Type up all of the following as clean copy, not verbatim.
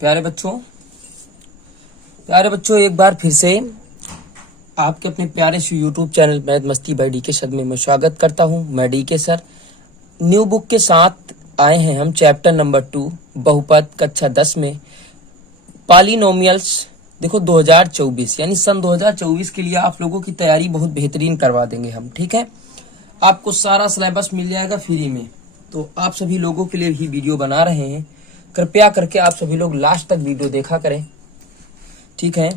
प्यारे बच्चों एक बार फिर से आपके अपने प्यारे से यूट्यूब चैनल मैथ मस्ती बाय डीके सर में मैं स्वागत करता हूं। मैं डीके सर न्यू बुक के साथ आए हैं। हम चैप्टर नंबर 2 बहुपद कक्षा 10 में पॉलिनोमियल्स देखो 2024 यानी सन 2024 के लिए आप लोगों की तैयारी बहुत बेहतरीन करवा देंगे हम। ठीक है, आपको सारा सिलेबस मिल जाएगा फ्री में। तो आप सभी लोगों के लिए ही वीडियो बना रहे हैं। कृपया करके आप सभी लोग लास्ट तक वीडियो देखा करें, ठीक है,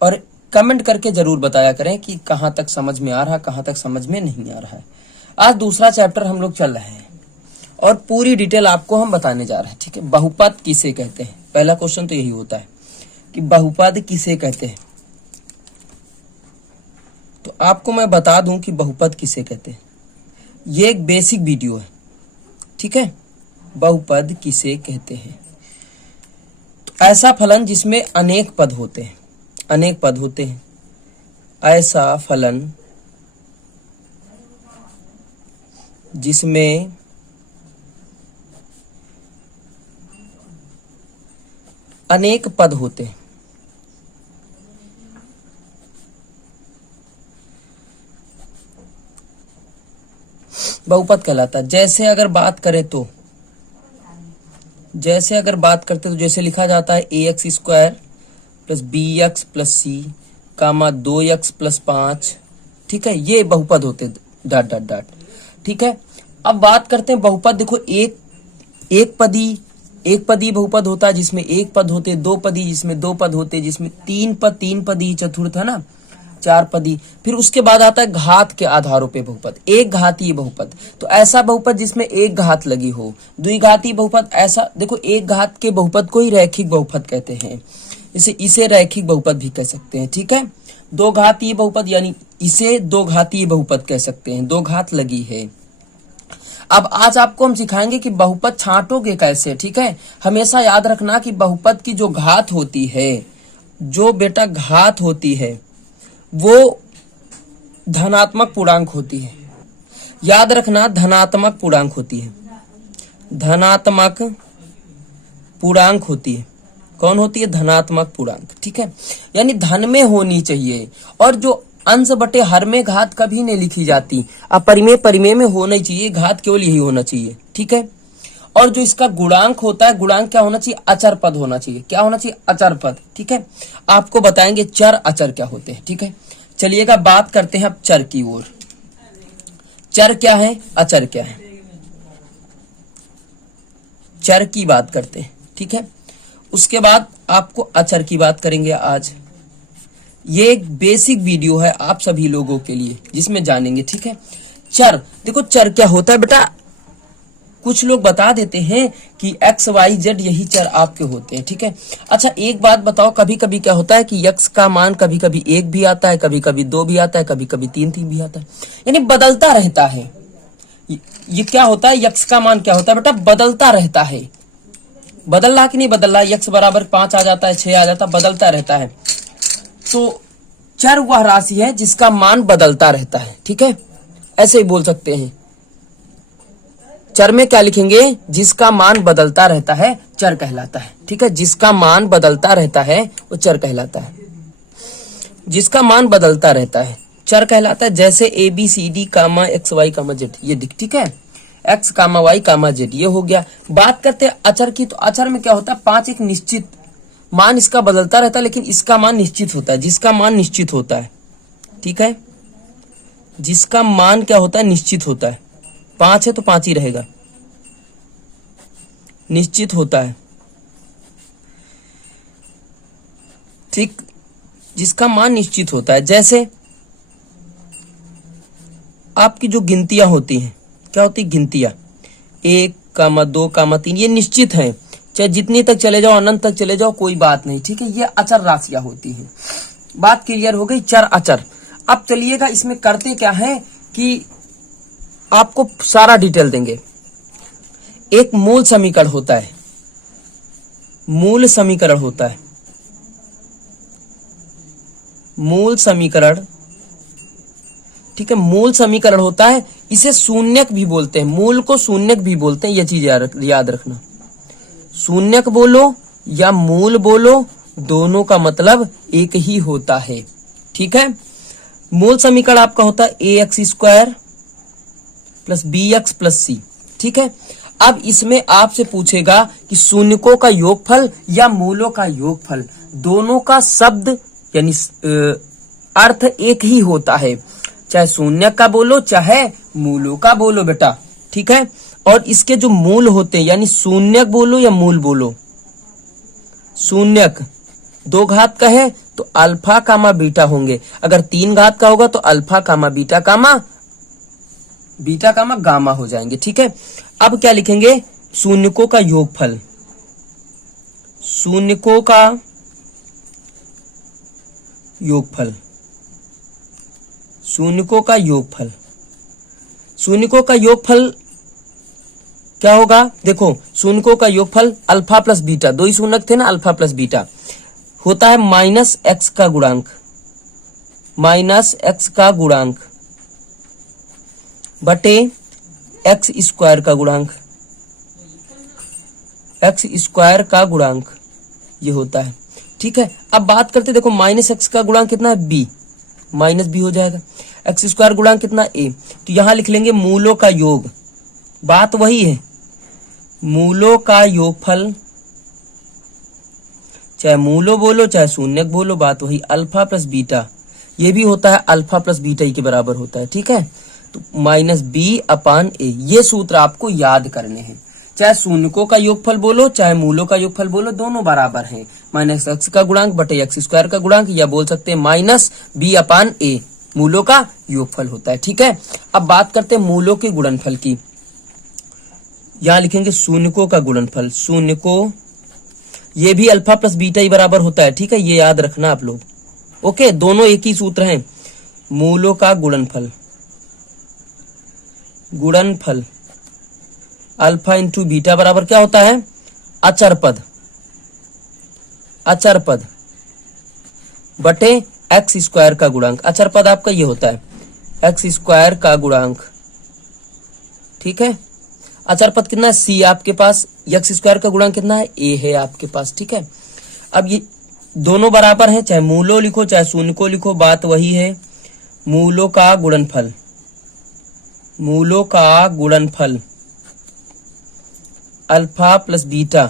और कमेंट करके जरूर बताया करें कि कहां तक समझ में आ रहा है, कहां तक समझ में नहीं आ रहा है। आज दूसरा चैप्टर हम लोग चल रहे हैं और पूरी डिटेल आपको हम बताने जा रहे हैं। ठीक है, बहुपद किसे कहते हैं। पहला क्वेश्चन तो यही होता है कि बहुपद किसे कहते हैं। तो आपको मैं बता दूं कि बहुपद किसे कहते हैं। ये एक बेसिक वीडियो है। ठीक है, बहुपद किसे कहते हैं। तो ऐसा फलन जिसमें अनेक पद होते हैं, अनेक पद होते हैं, ऐसा फलन जिसमें अनेक पद होते हैं। बहुपद कहलाता है। जैसे अगर बात करें तो जैसे लिखा जाता है ax square plus bx plus C comma 2x plus 5। ठीक है, ये बहुपद होते डॉट डॉट डॉट। ठीक है, अब बात करते हैं बहुपद। देखो एक पदी बहुपद होता है जिसमें एक पद होते, दो पदी जिसमें दो पद होते, जिसमें तीन पदी चतुर्थ है ना, चार पदी। फिर उसके बाद आता है घात के आधारों पे बहुपद, एक घातीय बहुपद। तो ऐसा बहुपद जिसमें एक घात लगी हो। द्विघातीय बहुपद, ऐसा देखो एक घात के बहुपद को ही रैखिक बहुपद कहते हैं। इसे रैखिक बहुपद भी कह सकते हैं। ठीक है, दो घातीय बहुपद यानी इसे दो घातीय बहुपद कह सकते हैं, दो घात लगी है। अब आज आपको हम सिखाएंगे कि बहुपद छांटोगे कैसे। ठीक है, हमेशा याद रखना कि बहुपद की जो घात होती है, जो बेटा घात होती है वो धनात्मक पूर्णांक होती है। याद रखना, धनात्मक पूर्णांक होती है, धनात्मक पूर्णांक होती है। कौन होती है? धनात्मक पूर्णांक। ठीक है, यानी धन में होनी चाहिए। और जो अंश बटे हर में घात कभी नहीं लिखी जाती, परिमेय में होना चाहिए, घात केवल यही होना चाहिए। ठीक है, और जो इसका गुणांक होता है, गुणांक क्या होना चाहिए? अचर पद होना चाहिए। क्या होना चाहिए? अचर पद। ठीक है, आपको बताएंगे चर अचर क्या होते हैं। ठीक है, चलिएगा बात करते हैं अब चर की ओर। चर क्या है, अचर क्या है, चर की बात करते हैं। ठीक है, उसके बाद आपको अचर की बात करेंगे आज। ये एक बेसिक वीडियो है आप सभी लोगों के लिए जिसमें जानेंगे। ठीक है, चर देखो चर क्या होता है बेटा। कुछ लोग बता देते हैं कि x y z यही चर आपके होते हैं। ठीक है, अच्छा एक बात बताओ, कभी कभी क्या होता है कि x का मान कभी कभी 1 भी आता है, कभी कभी 2 भी आता है, कभी कभी 3 भी आता है, यानी बदलता रहता है। ये क्या होता है? x का मान क्या होता है बेटा? बदलता रहता है। बदल रहा कि नहीं बदल रहा? x बराबर 5 आ जाता है, 6 आ जाता है, बदलता रहता है। तो चर वह राशि है जिसका मान बदलता रहता है। ठीक है, ऐसे ही बोल सकते हैं। चर में क्या लिखेंगे? जिसका मान बदलता रहता है चर कहलाता है। ठीक है, जिसका मान बदलता रहता है वो चर कहलाता है। जिसका मान बदलता रहता है चर कहलाता है। जैसे ABCD कामा XY कामा Z ये दिख। ठीक है, X कामा Y कामा Z ये हो गया। बात करते हैं अचर की। तो अचर में क्या होता है? 5 एक निश्चित मान, इसका बदलता रहता है लेकिन इसका मान निश्चित होता है। जिसका मान निश्चित होता है, ठीक है, जिसका मान क्या होता है? निश्चित होता है। 5 है तो 5 ही रहेगा, निश्चित होता है। ठीक, जिसका मान निश्चित होता है। जैसे आपकी जो गिनतियां होती हैं, क्या होती है? गिनतियां 1 कामा 2 कामा 3 ये निश्चित है, चाहे जितनी तक चले जाओ, अनंत तक चले जाओ, कोई बात नहीं। ठीक है, ये अचर राशियां होती हैं। बात क्लियर हो गई? चर अचर। अब चलिएगा इसमें करते क्या है कि आपको सारा डिटेल देंगे। एक मूल समीकरण होता है, मूल समीकरण होता है, मूल समीकरण। ठीक है, मूल समीकरण होता है, इसे शून्यक भी बोलते हैं, मूल को शून्यक भी बोलते हैं। यह चीज याद रखना, शून्यक बोलो या मूल बोलो, दोनों का मतलब एक ही होता है। ठीक है, मूल समीकरण आपका होता है A X square plus B X plus C. ठीक है, अब इसमें आपसे पूछेगा कि शून्यकों का योगफल या मूलों का योगफल, दोनों का शब्द यानी अर्थ एक ही होता है, चाहे शून्यक का बोलो चाहे मूलों का बोलो बेटा। ठीक है, और इसके जो मूल होते हैं यानी शून्यक बोलो या मूल बोलो, शून्यक 2 घात का है तो अल्फा कामा बीटा होंगे, अगर 3 घात का होगा तो अल्फा कामा बीटा कामा गामा हो जाएंगे। ठीक है, अब क्या लिखेंगे, शून्यकों का योगफल, शून्यकों का योगफल, शून्यकों का योगफल, शून्यकों का योगफल क्या होगा, देखो शून्यकों का योगफल अल्फा प्लस बीटा, 2 ही शून्यक थे ना, अल्फा प्लस बीटा होता है माइनस एक्स का गुणांक, माइनस एक्स का गुणांक बटे एक्स स्क्वायर का गुणांक, एक्स स्क्वायर का गुणांक ये होता है। ठीक है, अब बात करते देखो माइनस एक्स का गुणांक कितना है, बी, माइनस बी हो जाएगा, एक्स स्क्वायर गुणांक कितना ए, तो यहां लिख लेंगे मूलों का योग, बात वही है, मूलों का योगफल, चाहे मूलो बोलो चाहे शून्यक बोलो, बात वही, अल्फा प्लस बीटा, ये भी होता है अल्फा प्लस बीटा ही के बराबर होता है। ठीक है, तो माइनस बी अपान ए, ये सूत्र आपको याद करने हैं, चाहे शून्यकों का योगफल बोलो चाहे मूलों का योगफल बोलो, दोनों बराबर हैं, माइनस एक्स का गुणांक बटे एक्स स्क्वायर का गुणांक, या बोल सकते हैं माइनस बी अपान ए, मूलों का योगफल होता है। ठीक है, अब बात करते हैं मूलों के गुणनफल की, यहां लिखेंगे शून्यकों का गुणनफल, शून्यकों, ये भी अल्फा प्लस बीटा ही बराबर होता है। ठीक है, ये याद रखना आप लोग, ओके, दोनों एक ही सूत्र हैं, मूलों का गुणनफल, गुणनफल अल्फा इंटू बीटा बराबर क्या होता है, अचर पद, अचर पद बटे एक्स स्क्वायर का गुणांक, अचर पद आपका ये होता है एक्स स्क्वायर का गुणांक। ठीक है, अचर पद कितना है, सी आपके पास, एक्स स्क्वायर का गुणांक कितना है, ए है आपके पास। ठीक है, अब ये दोनों बराबर हैं, चाहे मूलो लिखो चाहे शून्यको लिखो, बात वही है, मूलों का गुणनफल, मूलों का गुणनफल अल्फा प्लस बीटा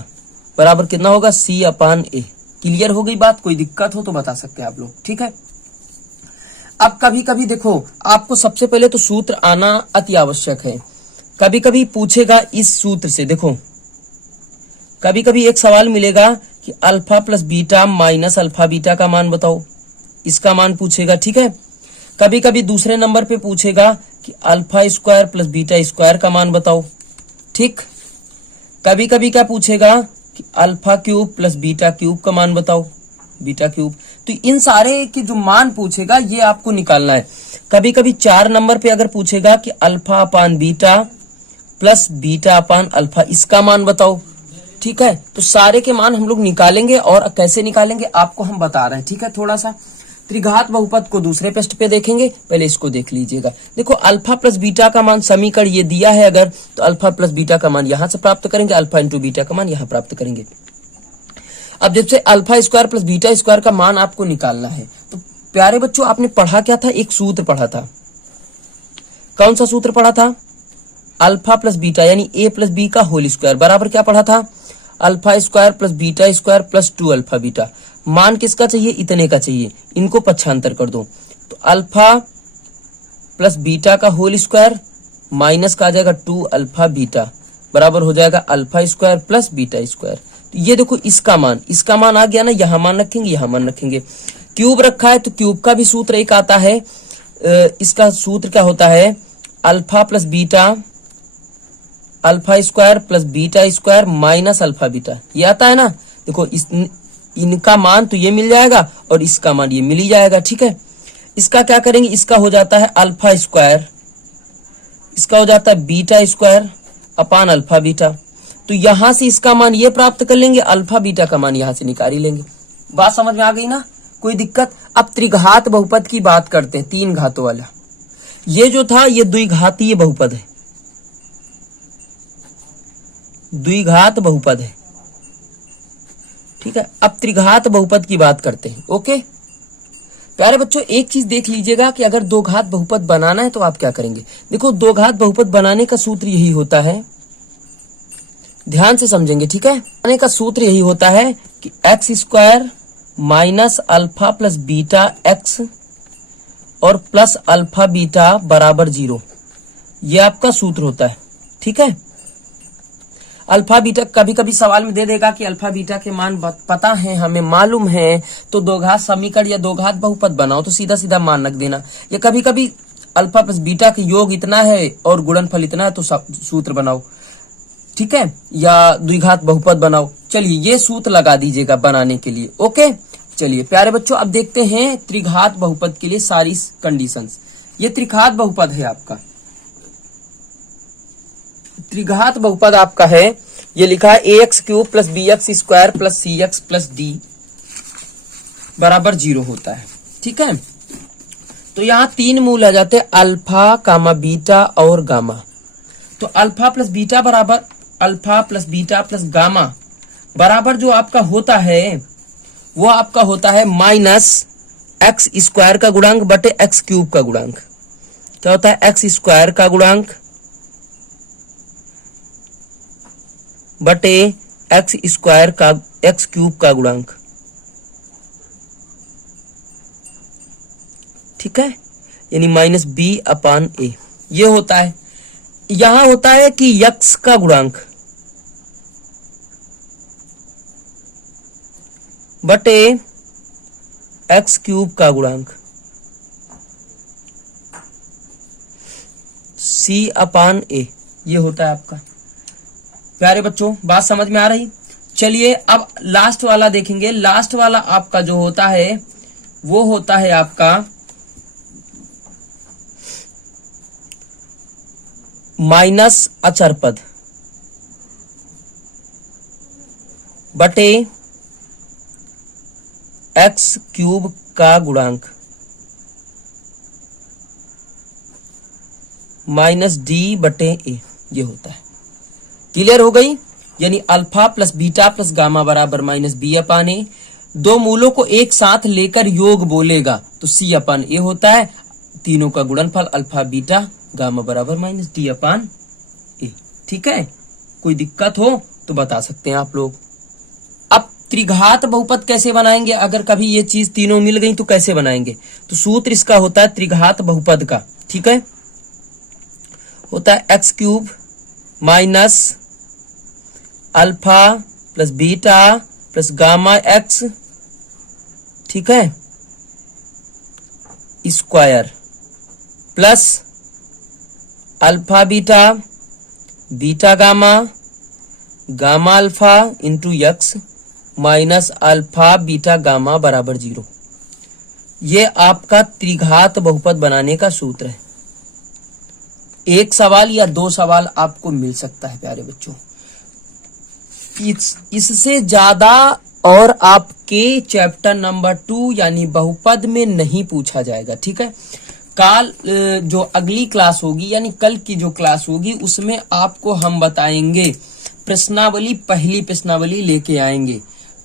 बराबर कितना होगा, सी अपान ए। क्लियर हो गई बात, कोई दिक्कत हो तो बता सकते हैं आप लोग। ठीक है, अब कभी कभी देखो आपको सबसे पहले तो सूत्र आना अति आवश्यक है, कभी कभी पूछेगा इस सूत्र से, देखो कभी कभी एक सवाल मिलेगा कि alpha plus beta minus alpha beta का मान बताओ, इसका मान पूछेगा। ठीक है, कभी कभी दूसरे नंबर पे पूछेगा कि alpha square plus beta square का मान बताओ। ठीक, कभी कभी क्या पूछेगा कि alpha cube plus beta cube का मान बताओ, बीटा क्यूब, तो इन सारे के जो मान पूछेगा ये आपको निकालना है। कभी कभी 4 नंबर पे अगर पूछेगा कि अल्फा अपान बीटा प्लस बीटा अपान अल्फा, इसका मान बताओ। ठीक है, तो सारे के मान हम लोग निकालेंगे, और कैसे निकालेंगे आपको हम बता रहे हैं। ठीक है, थोड़ा सा त्रिघात बहुपद को दूसरे पृष्ठ पे देखेंगे, पहले इसको देख लीजिएगा। देखो अल्फा प्लस बीटा का मान समीकरण ये दिया है, अगर तो अल्फा प्लस बीटा का मान यहां से प्राप्त करेंगे, अल्फा इंटू बीटा का मान यहां प्राप्त करेंगे। अब जब से alpha square plus beta square का मान आपको निकालना है, तो प्यारे बच्चों आपने पढ़ा क्या था, एक सूत्र पढ़ा था, कौन सा सूत्र पढ़ा था, अल्फा प्लस बीटा यानी ए प्लस बी का होल स्क्वायर बराबर क्या पढ़ा था, alpha square plus beta square plus 2 alpha beta. मान किसका चाहिए, इतने का चाहिए, इनको पक्षांतर कर दो, तो अल्फा प्लस बीटा का होल स्क्वायर माइनस का आ जाएगा 2 अल्फा बीटा बराबर हो जाएगा alpha square plus beta square. तो ये देखो इसका मान आ गया ना, यहां मान रखेंगे यहां मान रखेंगे। क्यूब रखा है तो क्यूब का भी सूत्र एक आता है, इसका सूत्र क्या होता है, alpha plus beta alpha square plus beta square minus alpha beta, ये आता है ना। देखो इनका मान तो ये मिल जाएगा और इसका मान ये मिल ही जाएगा। ठीक है, इसका क्या करेंगे, इसका हो जाता है अल्फा स्क्वायर, इसका हो जाता है beta square upon alpha beta, तो यहां से इसका मान ये प्राप्त कर लेंगे, अल्फा बीटा का मान यहां से निकाल ही लेंगे। बात समझ में आ गई ना, कोई दिक्कत। अब त्रिघात बहुपद की बात करते हैं, 3 घातों वाला। ये जो था ये द्विघातीय बहुपद है, द्विघात बहुपद है। ठीक है, अब त्रिघात बहुपद की बात करते हैं। ओके प्यारे बच्चों, एक चीज देख लीजिएगा कि अगर दो घात बहुपद बनाना है तो आप क्या करेंगे। देखो, दो घात बहुपद बनाने का सूत्र यही होता है, ध्यान से समझेंगे, ठीक है। बनाने का सूत्र यही होता है कि x square minus alpha plus beta x और प्लस अल्फा बीटा बराबर 0, ये आपका सूत्र होता है, ठीक है। अल्फा बीटा कभी कभी सवाल में दे देगा कि अल्फा बीटा के मान पता है, हमें मालूम है, तो दो घात समीकरण या दो घात बहुपद बनाओ, तो सीधा सीधा मान रख देना। या कभी कभी अल्फा प्लस बीटा के योग इतना है और गुणनफल इतना है, तो सूत्र बनाओ, ठीक है, या द्विघात बहुपद बनाओ। चलिए ये सूत्र लगा दीजिएगा बनाने के लिए। ओके चलिए प्यारे बच्चों, अब देखते हैं त्रिघात बहुपद के लिए सारी कंडीशंस। ये त्रिघात बहुपद है आपका, त्रिघात बहुपद आपका है, ये लिखा है ax cube plus bx square plus cx plus d बराबर 0 होता है, ठीक है। तो यहाँ तीन मूल आ जाते हैं, अल्फा कामा बीटा और गामा। तो अल्फा प्लस बीटा बराबर alpha plus beta plus gamma बराबर जो आपका होता है वो आपका होता है माइनस एक्स स्क्वायर का गुणांक बटे एक्स क्यूब का गुणांक। क्या होता है, एक्स स्क्वायर का गुणांक बटे एक्स स्क्वायर का एक्स क्यूब का गुणांक, ठीक है, यानी माइनस बी अपान ए। ये होता है, यहां होता है कि यक्स का गुणांक बटे एक्स क्यूब का गुणांक सी अपान ए, ये होता है आपका। प्यारे बच्चों बात समझ में आ रही। चलिए अब लास्ट वाला देखेंगे। लास्ट वाला आपका जो होता है वो होता है आपका माइनस अचर पद बटे एक्स क्यूब का गुणांक माइनस डी बटे ए, ये होता है। क्लियर हो गई, यानी alpha plus beta plus gamma बराबर माइनस बी अपान ए। दो मूलों को एक साथ लेकर योग बोलेगा तो सी अपान ए होता है। तीनों का गुणनफल अल्फा बीटा गामा बराबर माइनस डी अपान ए, ठीक है। कोई दिक्कत हो तो बता सकते हैं आप लोग। अब त्रिघात बहुपद कैसे बनाएंगे, अगर कभी ये चीज तीनों मिल गई तो कैसे बनाएंगे। तो सूत्र इसका होता है त्रिघात बहुपद का, ठीक है, होता है x cube minus alpha plus beta plus gamma x, ठीक है, square plus alpha beta beta gamma gamma alpha into x minus alpha beta gamma बराबर 0। ये आपका त्रिघात बहुपद बनाने का सूत्र है। एक सवाल या दो सवाल आपको मिल सकता है प्यारे बच्चों, इससे ज्यादा और आपके चैप्टर नंबर 2 यानी बहुपद में नहीं पूछा जाएगा, ठीक है। कल जो अगली क्लास होगी यानी कल की जो क्लास होगी उसमें आपको हम बताएंगे प्रश्नावली, पहली प्रश्नावली लेके आएंगे।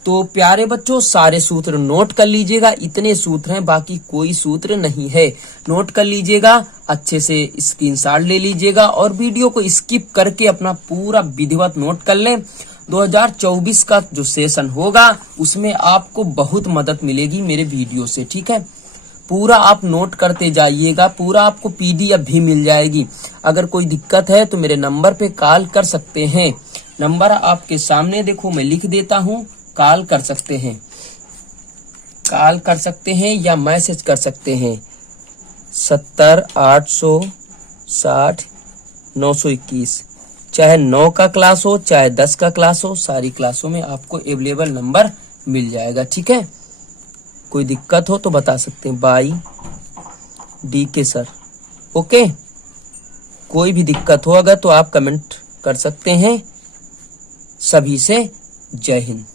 तो प्यारे बच्चों सारे सूत्र नोट कर लीजिएगा, इतने सूत्र हैं, बाकी कोई सूत्र नहीं है। नोट कर लीजिएगा, अच्छे से स्क्रीनशॉट ले लीजिएगा और वीडियो को स्किप करके अपना पूरा विधिवत नोट कर लें। 2024 का जो सेशन होगा उसमें आपको बहुत मदद मिलेगी मेरे वीडियो से, ठीक है। पूरा आप नोट करते जाइएगा, पूरा आपको पीडीएफ भी मिल जाएगी। अगर कोई दिक्कत है तो मेरे नंबर पे कॉल कर सकते हैं। नंबर आपके सामने देखो, मैं लिख देता हूँ, कॉल कर सकते हैं, कॉल कर सकते हैं या मैसेज कर सकते हैं 70 860 921। चाहे 9 का क्लास हो चाहे 10 का क्लास हो, सारी क्लासों में आपको अवेलेबल नंबर मिल जाएगा, ठीक है। कोई दिक्कत हो तो बता सकते हैं, बाई डी के सर। ओके, कोई भी दिक्कत हो अगर तो आप कमेंट कर सकते हैं। सभी से जय हिंद।